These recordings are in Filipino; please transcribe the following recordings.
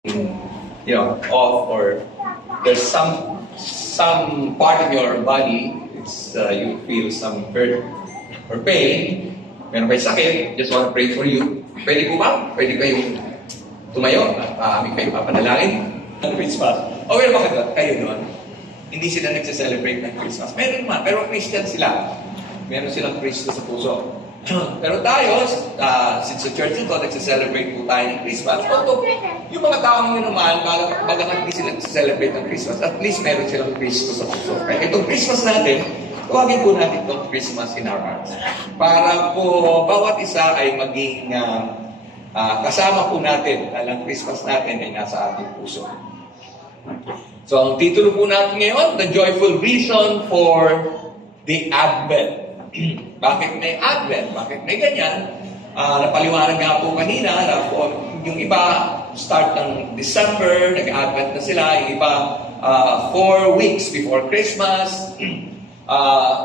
off, or there's some part of your body, you feel some hurt or pain, meron kayo sakit, just want to pray for you. Pwede po ba? Pwede kayong tumayo at aming kayo papanalangin ng Christmas. O meron ba kayo doon? Hindi sila nagse-celebrate ng Christmas. Meron naman, pero Christian sila. Meron silang Kristo sa puso. Pero tayo, since the church ito, nagse-celebrate po tayo ng Christmas. Although, yung mga taong yun naman, baga hindi sila nagse-celebrate ng Christmas, at least meron silang Kristo sa puso. Kaya itong Christmas natin, tawagin po natin itong Christmas in our hearts. Para po, bawat isa ay maging kasama po natin, alang Christmas natin ay nasa ating puso. So, ang titulo po natin ngayon, The Joyful Reason for the Advent. Bakit may Advent? Bakit may ganyan? Napaliwanag nga po kanina na yung iba start ng December, nag-Advent na sila. Yung iba 4 weeks before Christmas.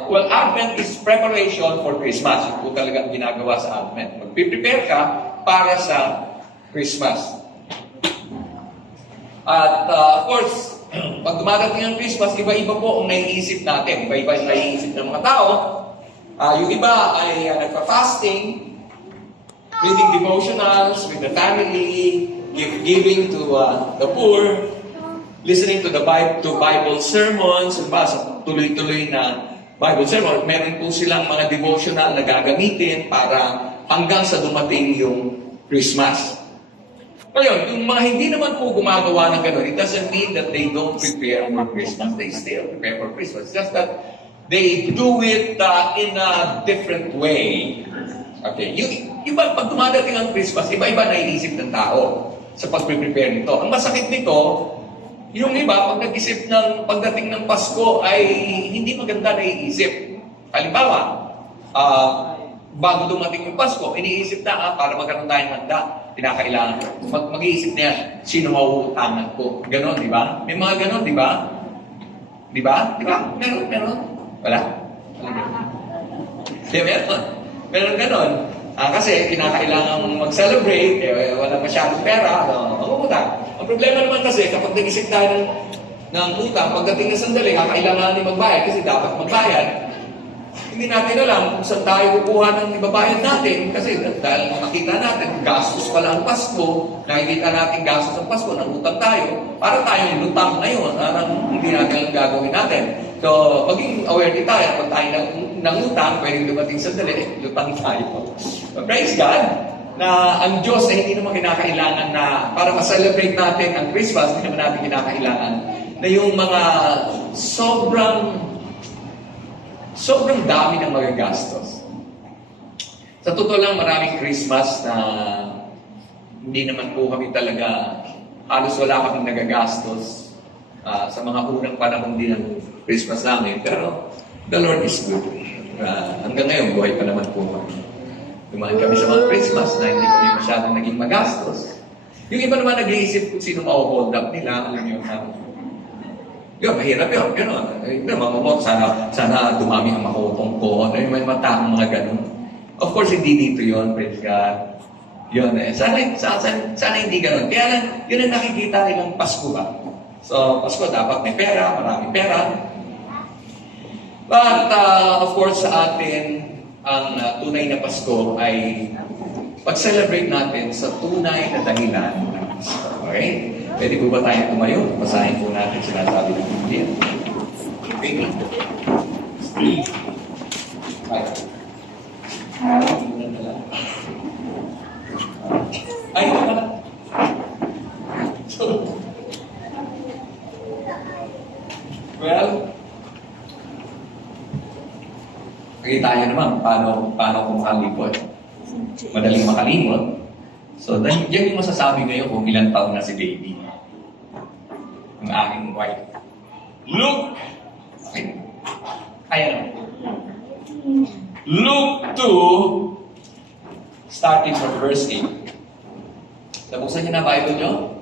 Well, Advent is preparation for Christmas. Yung po talagang ginagawa sa Advent. Mag-prepare ka para sa Christmas. At of course, pag dumadating ang Christmas, iba-iba po ang naiisip natin. Iba-iba ang naiisip ng mga tao. Yung iba ay nagpa-fasting, reading devotionals with the family, giving to the poor, listening to Bible sermons, sa tuloy-tuloy na Bible sermon. Meron po silang mga devotional na gagamitin para hanggang sa dumating yung Christmas. Ngayon, yung mga hindi naman po gumagawa ng gano'n, it doesn't mean that they don't prepare for Christmas. They still prepare for Christmas. It's just that they do it in a different way. Okay. Yung pag dumadating ang Christmas, iba-iba naiisip ng tao sa pag-prepare nito. Ang masakit nito, yung iba, pag nag-isip ng pagdating ng Pasko, ay hindi maganda naiisip. Halimbawa, bago dumating yung Pasko, iniisip na, para magkaroon tayong handa, kinakailangan. Mag-iisip niya, sino mauutangan ko? Ganon, di ba? May mga ganon, di ba? Di ba? Di ba? Meron. Wala? Di, meron ganon. Kasi kinakailangan mag-celebrate, wala masyadong pera, mangungutang. Ang problema naman kasi, kapag nag-isip tayo ng utang, pagdating na sandali, kakailangan natin magbayad kasi dapat magbayad. Hindi natin alam kung saan tayo kukuha ng ibabayad natin kasi dahil makita natin, gastos pala ang Pasko, nakikita natin gastos ang Pasko, nangutang tayo, para tayong lutang ngayon, hindi natin gagawin natin. So, maging aware din tayo, pag tayo nangutang, pwedeng dumating sandali, lutang tayo. But praise God, na ang Diyos ay hindi naman kinakailangan na, para ma-celebrate natin ang Christmas, hindi naman natin kinakailangan na yung mga sobrang dami ng magagastos. Sa totoo lang, maraming Christmas na hindi naman po kami talaga, halos wala kaming nagagastos sa mga unang panahon din ng Christmas namin. Pero the Lord is good. Hanggang ngayon, buhay pa naman po kami. Dumaan kami sa mga Christmas na hindi kami masyadong naging magastos. Yung iba naman nag-iisip kung sino ma-hold up nila. Alam niyo, mahirap yun. Gano'n. Sana dumami ang makutong ko. May mataang mga gano'n. Of course, hindi dito yun. Praise God. Yun eh. Sana hindi gano'n. Kaya lang, yun ang nakikita nilang Pasko ba? So, Pasko dapat may pera, maraming pera. But, of course, sa atin, ang tunay na Pasko ay pag-celebrate natin sa tunay na dahilan. Okay? Pwede po ba tayo tumayo? Basahin po natin sinasabi ng Biblia. Okay. Ay, ito pala. Well, nakita nyo naman paano kung makalimot. Madaling makalimot. So, yan yung masasabi ngayon kung ilang taon na si baby. Ang aking wife. Luke! Okay. Ayan. Luke 2, starting from verse 8. Nabuksan niyo na Bible niyo?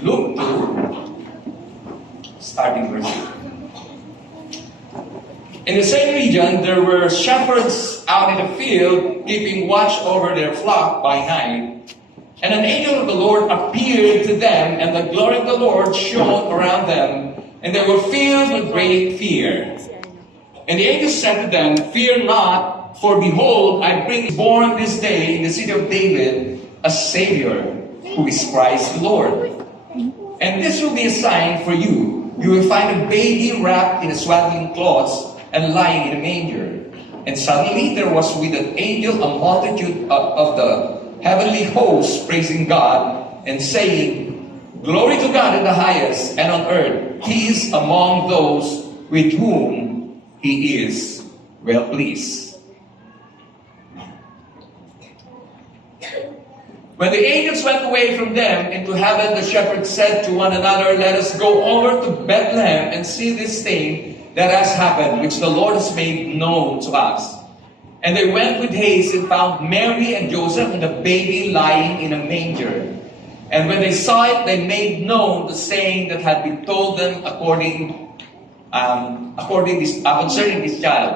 Luke 2, starting verse 8. In the same region, there were shepherds out in the field, keeping watch over their flock by night. And an angel of the Lord appeared to them, and the glory of the Lord shone around them, and they were filled with great fear. And the angel said to them, "Fear not, for behold, I bring born this day in the city of David a Savior, who is Christ the Lord. And this will be a sign for you. You will find a baby wrapped in a swaddling cloths and lying in a manger." And suddenly there was with an angel a multitude of the heavenly hosts praising God and saying, "Glory to God in the highest, and on earth peace among those with whom He is well pleased." When the angels went away from them into heaven, the shepherds said to one another, "Let us go over to Bethlehem and see this thing that has happened, which the Lord has made known to us." And they went with haste and found Mary and Joseph and the baby lying in a manger. And when they saw it, they made known the saying that had been told them concerning this child.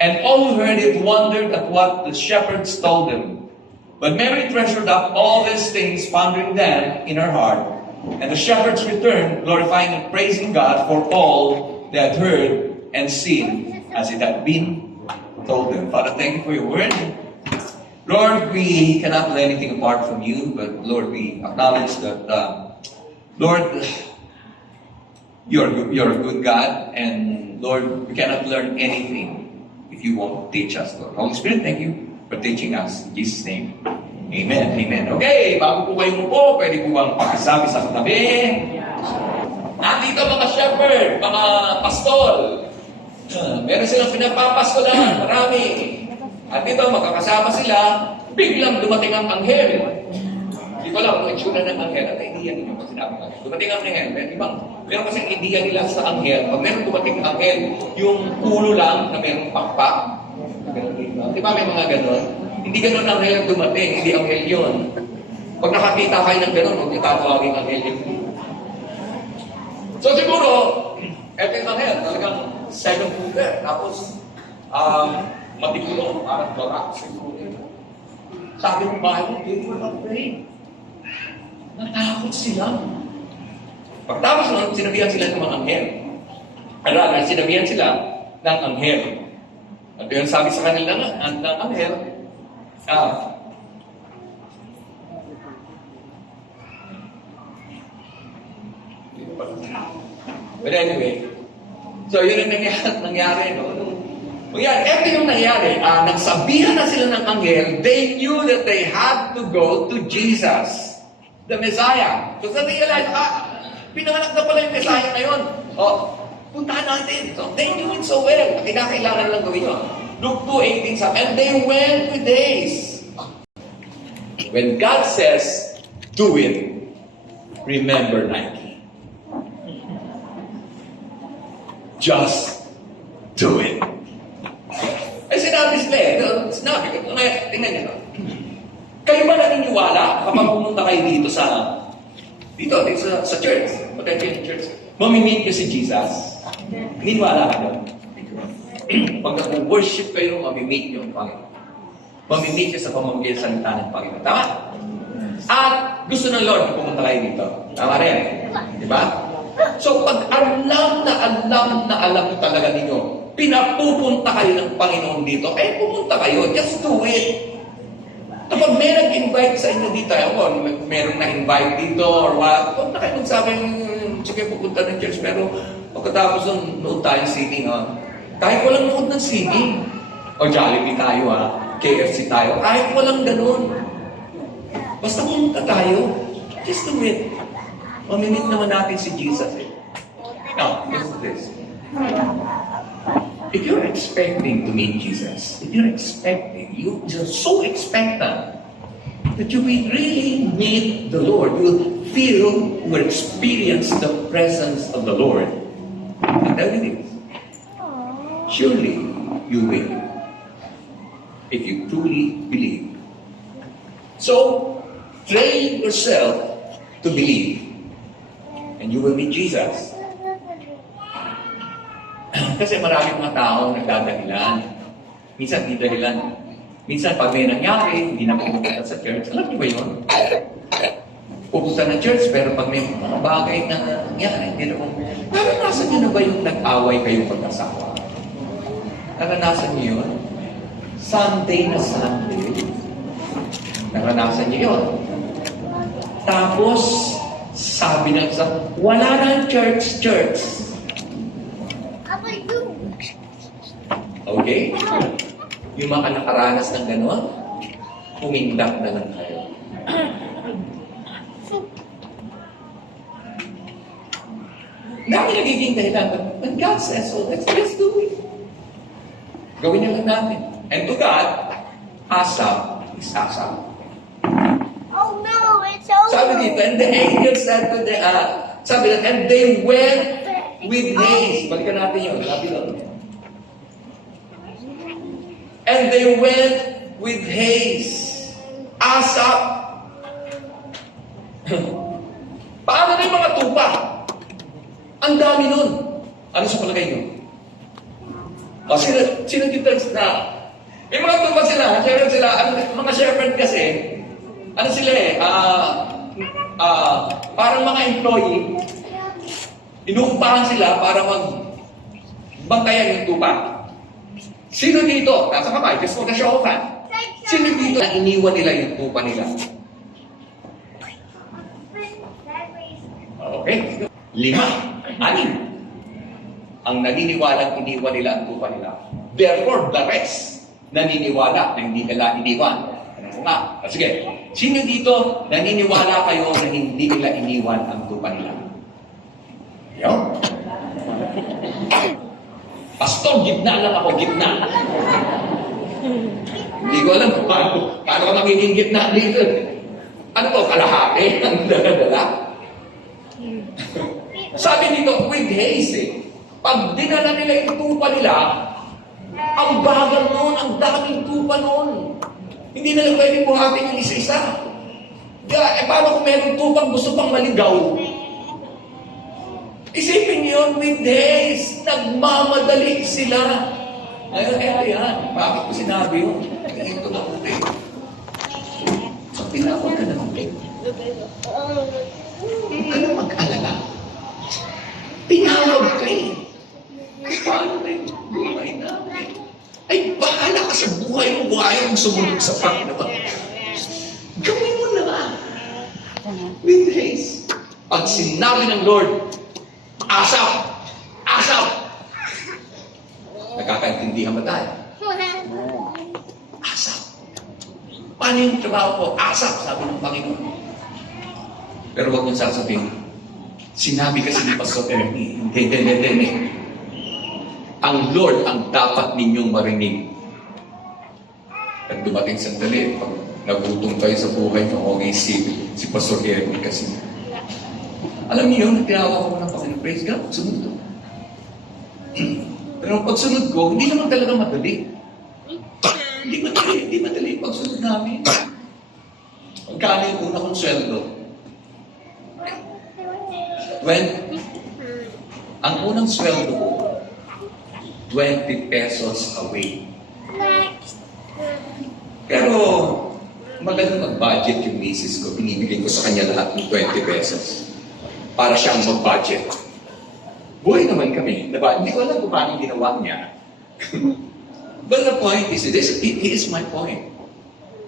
And all who heard it wondered at what the shepherds told them. But Mary treasured up all these things, pondering them in her heart. And the shepherds returned, glorifying and praising God for all they had heard and seen, as it had been told them. Father, thank you for your word. Lord, we cannot learn anything apart from you, but Lord, we acknowledge that, Lord, you're a good God, and Lord, we cannot learn anything if you won't teach us, Lord. Holy Spirit, thank you for teaching us. In Jesus' name, amen. Amen. Okay, bago po kayo po, pwede po bang pakisabi sa katabi? Nandito mga shepherd, mga pastol. Meron silang pinapapastolan, marami. At dito, magkakasama sila, biglang dumating ang anghel. Hindi ko alam kung itsura ng anghel. At idea ninyo kung sinabi natin. Dumating ang anghel. Meron kasi idea nila sa anghel. Pag meron dumating ang anghel, yung ulo lang na merong pakpak. Di ba may mga ganon? Hindi ganon ang anghel dumating, hindi anghel yun. Pag nakakita kayo ng ganon, huwag niyo tatawagin anghel yun. So siguro, eto yung anghel, talagang 7-footer. Tapos, matigulo, parang thorax. Sabi ng Bible, they were afraid. Natakot sila. Pagtapos nun, sinabihan sila ng mga anghel. Sinabihan sila ng anghel. At yun sabi sa kanila ng anghel, but anyway, so yun ang nangyari, no? Ito yung nangyari. Nagsabihan na sila ng anghel, they knew that they had to go to Jesus, the Messiah. So they realized, pinanganak na pala yung Messiah ngayon. Puntahan natin. So they knew it so well. Kailangan lang gawin yun. Luke 2:18 sabi, and they went with haste. When God says, do it, remember Nike. Just do it. Ay sinabi sila sinabi ko, tingnan nyo. Kayo ba naniniwala kapag pumunta kayo dito sa church, potential church, mamimit nyo si Jesus? Naniniwala ka doon? Pag nag-worship kayo, mamimit nyo ang Panginoon. Mamimit nyo sa pamamagitan sa salita ng Panginoon. Tama? At gusto ng Lord pumunta kayo dito. Tama rin. Diba? So pag alam na talaga ninyo, pinapupunta kayo ng Panginoon dito, pumunta kayo, just do it. Kapag may nag-invite sa inyo dito, merong na-invite dito or what, huwag na kayo magsabing, sige, pupunta ng church, pero pagkatapos nood tayong singing, kahit walang nood ng singing, o Jollibee tayo, KFC tayo, kahit walang ganun. Basta pumunta tayo, just do it. Mamimit naman natin si Jesus. Now, listen to this. If you're expecting to meet Jesus, if you're so expectant that you will really meet the Lord, you will feel, you will experience the presence of the Lord. And tell you this, surely you will, if you truly believe. So, train yourself to believe, and you will meet Jesus. Kasi maraming mga tao nagdadahilan. Minsan hindi dahilan. Minsan pag may nangyari, hindi na pumunta sa church. Alam niyo ba yun? pupunta ng church, pero pag may mga bagay na nangyari, hindi naman. Naranasan niyo na ba yung nag-away kayong pag-asawa? Naranasan niyo yun? Sunday na Sunday. Naranasan niyo yun? Tapos, sabi ng isa, wala na church. Okay? Yung mga nakaranas ng gano'n, kumindak na lang kayo. Dami nagiging dahilan. When God says so, let's do it. Gawin niyo lang natin. And to God, asap is asap. Oh no, it's over. Sabi dito, and the angels said to the, sabi dito, and they went with haste. Balikan natin yun. Sabi doon. And they went with haste. Asap. Paano na yung mga tupa? Ang dami nun. Ano sa palagay nyo? O, sino dito na? May mga tupa sila. Mga shepherd kasi, ano sila parang mga employee, inuupahan sila para magbantayan yung tupa. Sino dito? Nasa kamay, just for the show of hands. Sino dito na iniwan nila yung tupa nila? Okay. 5, 6 ang naniniwalang iniwan nila ang tupa nila. Therefore, the rest naniniwala na hindi nila iniwan. Ano nga? Sige, sino dito naniniwala kayo na hindi nila iniwan ang tupa nila? Yo? Pastor, gitna lang ako, gitna. Hindi ko alam kung paano ka magiging gitna dito. Ano to, kalahati ang dala-dala? Sabi dito, with haste pag dinala nila yung tupa nila, ang bagal noon, ang daming tupa noon. Hindi na lang pwede buhatin yung isa-isa. Paano kung meron tupang gusto pang maligaw? Isipin niyo, with haste, nagmamadali sila. Ngayon, yan. Bakit ko sinabi yun? Ito na ulit. So, tinawag ka na ulit. Huwag ka na mag-alala. Tinawag ka eh. Paano na yung buhay namin? Ay, bahala ka sa buhay mo kung ayaw mong sumunod sa Panginoon. Gawin mo na. With haste. Pag sinabi ng Lord, asap! Asap! Nakakaintindihan ba tayo? Asap. Paano yung trabaho ko? Asap, sabi ng Panginoon. Pero huwag mong sasabihin, sinabi kasi ni Pastor Ernie, hindi. Ang Lord ang dapat ninyong marinig. At dumating sandali, pag nagutom kayo sa buhay nyo, okay, si Pastor Ernie kasi. Alam niyo yun, tinawag ko ng Panginoon, praise God, sunod ko. Pero pagsunod ko, hindi naman talaga madali. Hindi madali yung pagsunod namin. Magkano yung una kong sweldo? Ang unang sweldo ko, 20 pesos a week. Pero, magaling mag-budget yung misis ko. Binibigay ko sa kanya lahat ng 20 pesos. Para siyang mag-budget. Buhay naman kami. Diba? Hindi ko alam kung paano ginawa niya. But the point is, it is my point.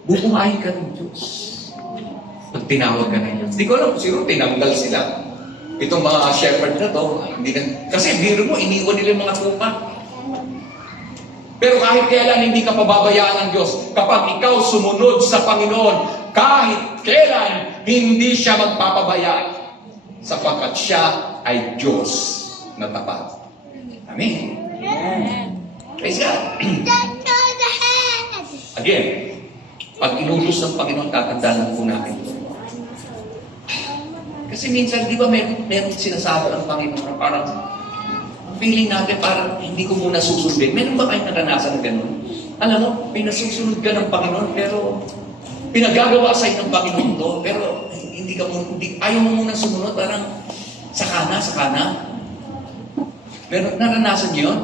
Bubuhayin ka ng Diyos. Pag tinawag ka ng Diyos. Hindi ko alam kung sino tinanggal sila. Itong mga shepherd na to, kasi biro mo, iniwan nila yung mga tupa. Pero kahit kailan hindi ka pababayaan ng Diyos, kapag ikaw sumunod sa Panginoon, kahit kailan hindi siya magpapabaya, sapagkat siya ay Diyos na tapat. Amen. Praise God. Again, pag inutos ng Panginoon, tatandaan po natin ito. Kasi minsan, di ba meron sinasabi ng Panginoon, parang feeling natin parang hindi ko muna susundin. Meron ba kayong naranasan na gano'n? Alam mo, pinasusunod ka ng Panginoon, pero pinagagawa sa'yo ng Panginoon to, pero ayaw mo muna sumunod, parang sakana. Pero naranasan niyo yun?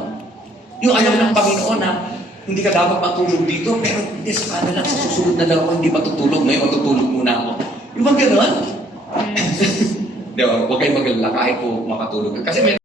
Yung ayaw ng Panginoon na hindi ka dapat matulog dito, pero hindi, sakana lang, sa susunod na lang ako hindi matutulog, ngayon matutulog muna ako. Yung bang gano'n? Di ba? Huwag kayong magalala kahit po makatulog. Kasi may